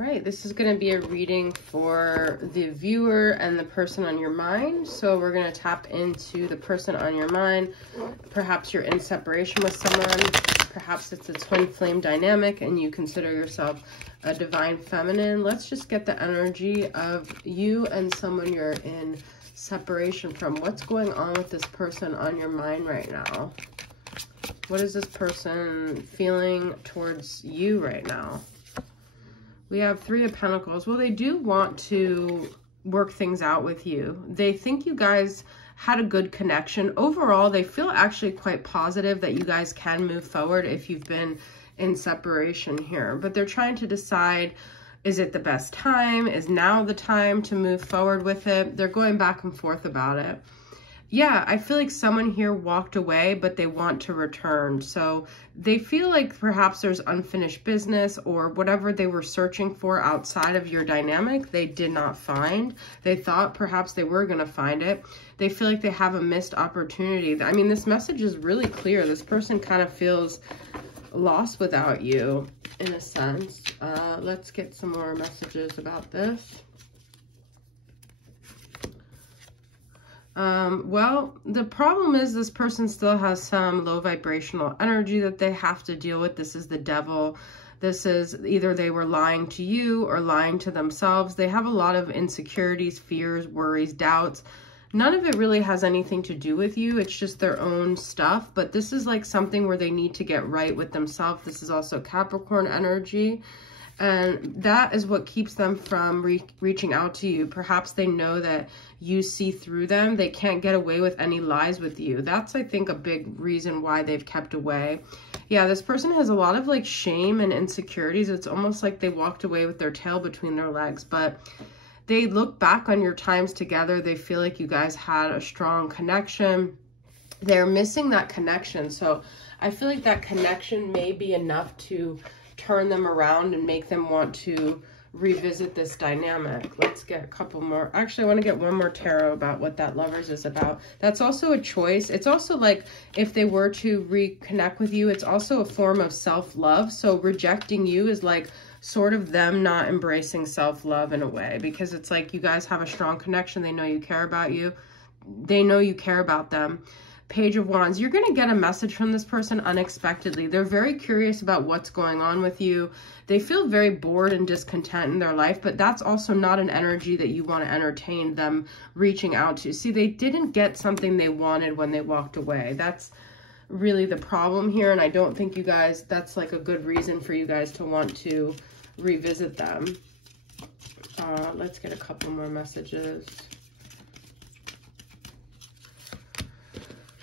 Right, this is going to be a reading for the viewer and the person on your mind. So we're going to tap into the person on your mind. Perhaps you're in separation with someone. Perhaps it's a twin flame dynamic and you consider yourself a divine feminine. Let's just get the energy of you and someone you're in separation from. What's going on with this person on your mind right now? What is this person feeling towards you right now? We have Three of Pentacles. Well, they do want to work things out with you. They think you guys had a good connection. Overall, they feel actually quite positive that you guys can move forward if you've been in separation here. But they're trying to decide, is it the best time? Is now the time to move forward with it? They're going back and forth about it. Yeah, I feel like someone here walked away, but they want to return. So they feel like perhaps there's unfinished business or whatever they were searching for outside of your dynamic, they did not find. They thought perhaps they were going to find it. They feel like they have a missed opportunity. I mean, this message is really clear. This person kind of feels lost without you in a sense. Let's get some more messages about this. Well, the problem is this person still has some low vibrational energy that they have to deal with. This is the devil. This is either they were lying to you or lying to themselves. They have a lot of insecurities, fears, worries, doubts. None of it really has anything to do with you. It's just their own stuff. But this is like something where they need to get right with themselves. This is also Capricorn energy. And that is what keeps them from reaching out to you. Perhaps they know that you see through them. They can't get away with any lies with you. That's, I think, a big reason why they've kept away. Yeah, this person has a lot of like shame and insecurities. It's almost like they walked away with their tail between their legs. But they look back on your times together. They feel like you guys had a strong connection. They're missing that connection. So I feel like that connection may be enough to turn them around and make them want to revisit this dynamic. Let's get a couple more. Actually, I want to get one more tarot about what that Lovers is about. That's also a choice. It's also like if they were to reconnect with you, it's also a form of self-love. So rejecting you is like sort of them not embracing self-love in a way, because it's like you guys have a strong connection. They know you care about you. They know you care about them. Page of Wands, you're going to get a message from this person unexpectedly. They're very curious about what's going on with you. They feel very bored and discontent in their life, but that's also not an energy that you want to entertain them reaching out to. See, they didn't get something they wanted when they walked away. That's really the problem here, and I don't think you guys, that's like a good reason for you guys to want to revisit them. Let's get a couple more messages.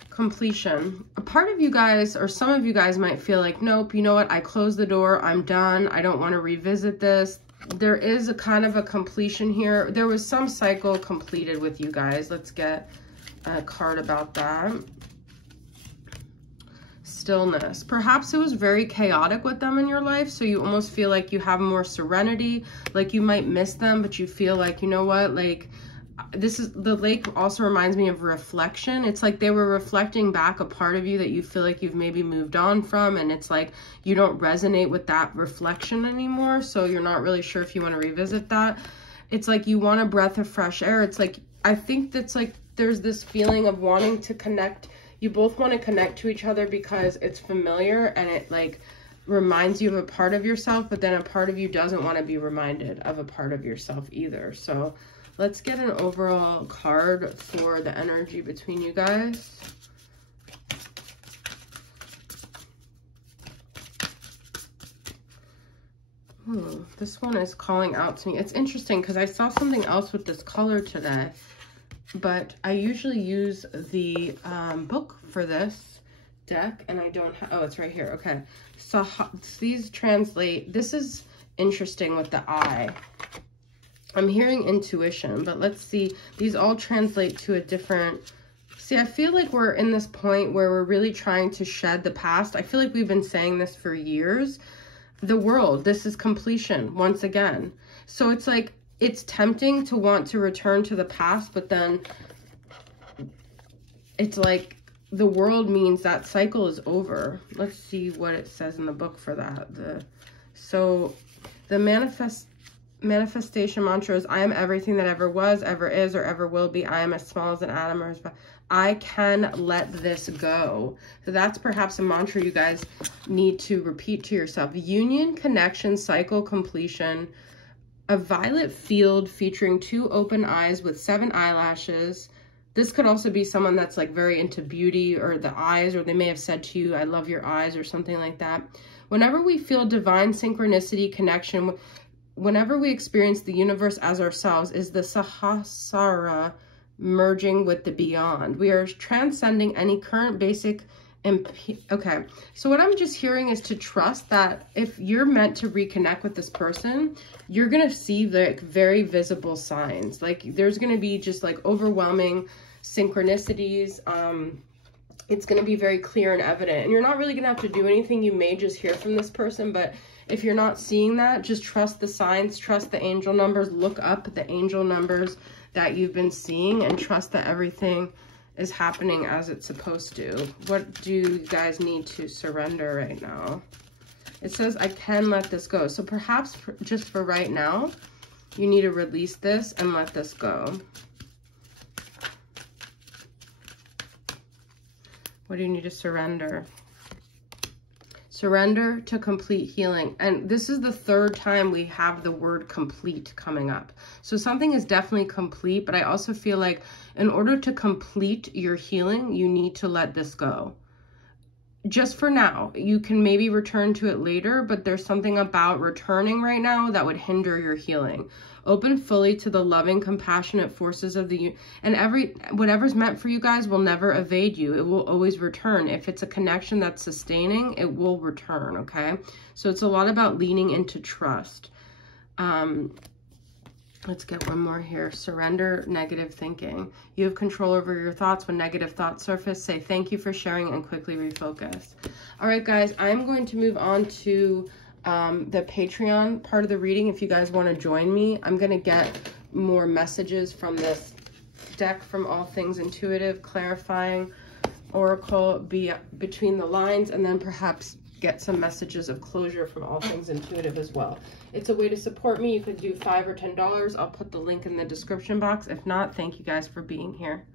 Completion. A part of you guys, or some of you guys might feel like, nope, you know what? I closed the door. I'm done. I don't want to revisit this. There is a kind of a completion here. There was some cycle completed with you guys. Let's get a card about that. Stillness. Perhaps it was very chaotic with them in your life, so you almost feel like you have more serenity, like you might miss them, but you feel like, you know what, like, this is, the lake also reminds me of reflection. It's like they were reflecting back a part of you that you feel like you've maybe moved on from, and it's like you don't resonate with that reflection anymore, so you're not really sure if you want to revisit that. It's like you want a breath of fresh air. It's like, I think that's like there's this feeling of wanting to connect. You both want to connect to each other because it's familiar and it like reminds you of a part of yourself, but then a part of you doesn't want to be reminded of a part of yourself either. So let's get an overall card for the energy between you guys. This one is calling out to me. It's interesting because I saw something else with this color today, but I usually use the book for this deck, and I don't have, oh, it's right here. Okay, so these translate. This is interesting with the eye. I'm hearing intuition, but let's see. These all translate to a different... See, I feel like we're in this point where we're really trying to shed the past. I feel like we've been saying this for years. The world, this is completion once again. So it's like, it's tempting to want to return to the past, but then it's like the world means that cycle is over. Let's see what it says in the book for that. So The manifestation mantra is, I am everything that ever was, ever is, or ever will be. I am as small as an atom, or as I can let this go. So that's perhaps a mantra you guys need to repeat to yourself. Union, connection, cycle, completion. A violet field featuring 2 open eyes with 7 eyelashes. This could also be someone that's like very into beauty or the eyes, or they may have said to you, I love your eyes, or something like that. Whenever we feel divine synchronicity, connection, whenever we experience the universe as ourselves, is the Sahasrara merging with the beyond. We are transcending any current basic okay, so what I'm just hearing is to trust that if you're meant to reconnect with this person, you're gonna see like very visible signs. Like there's gonna be just like overwhelming synchronicities. It's gonna be very clear and evident, and you're not really gonna have to do anything. You may just hear from this person, but if you're not seeing that, just trust the signs, trust the angel numbers, look up the angel numbers that you've been seeing, and trust that everything is happening as it's supposed to. What do you guys need to surrender right now? It says, I can let this go. So perhaps just for right now, you need to release this and let this go. What do you need to surrender? Surrender to complete healing. And this is the 3rd time we have the word complete coming up. So something is definitely complete, but I also feel like in order to complete your healing, you need to let this go. Just for now. You can maybe return to it later, but there's something about returning right now that would hinder your healing. Open fully to the loving, compassionate forces of the and whatever's meant for you guys will never evade you. It will always return. If it's a connection that's sustaining, it will return, okay? So it's a lot about leaning into trust. Let's get one more here. Surrender negative thinking. You have control over your thoughts. When negative thoughts surface, say thank you for sharing and quickly refocus. All right, guys, I'm going to move on to the Patreon part of the reading. If you guys want to join me, I'm going to get more messages from this deck from All Things Intuitive, clarifying oracle between the lines, and then perhaps get some messages of closure from All Things Intuitive as well. It's a way to support me. You could do $5 or $10. I'll put the link in the description box. If not, thank you guys for being here.